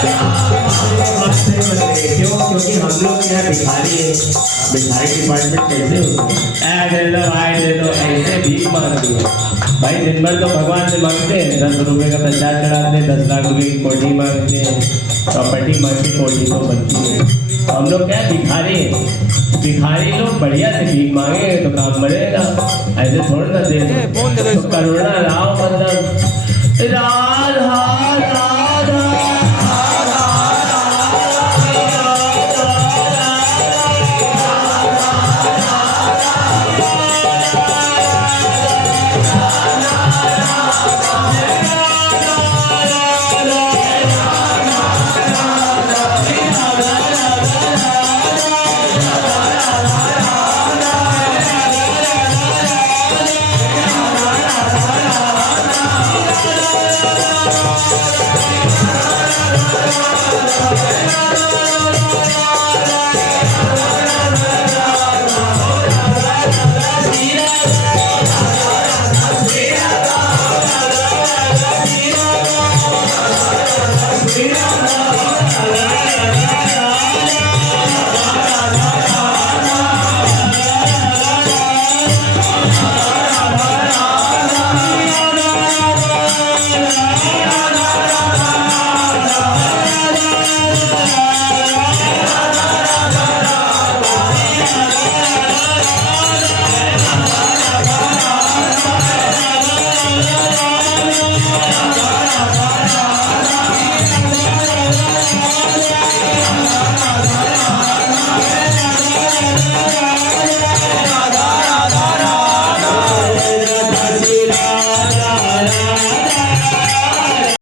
क्यों? क्योंकि हम लोग क्या भिखारी है। भिखारी डिपार्टमेंट कैसे होते हैं? दे दो भाई, दे दो, ऐसे भीख मांगती है भाई। दिन भर तो भगवान से मांगते हैं, 10 रुपए का प्रसाद चढ़ाते हैं, 10 लाख रुपए की कोठी मांगते हैं, प्रॉपर्टी मांगते, कोठी तो बनती है। हम लोग क्या भिखारी हैं। भिखारी लोग बढ़िया से भीख मांगेंगे तो काम बढ़ेगा, ऐसे थोड़ा ना दे दो। तो करुणा राव मतलब राधा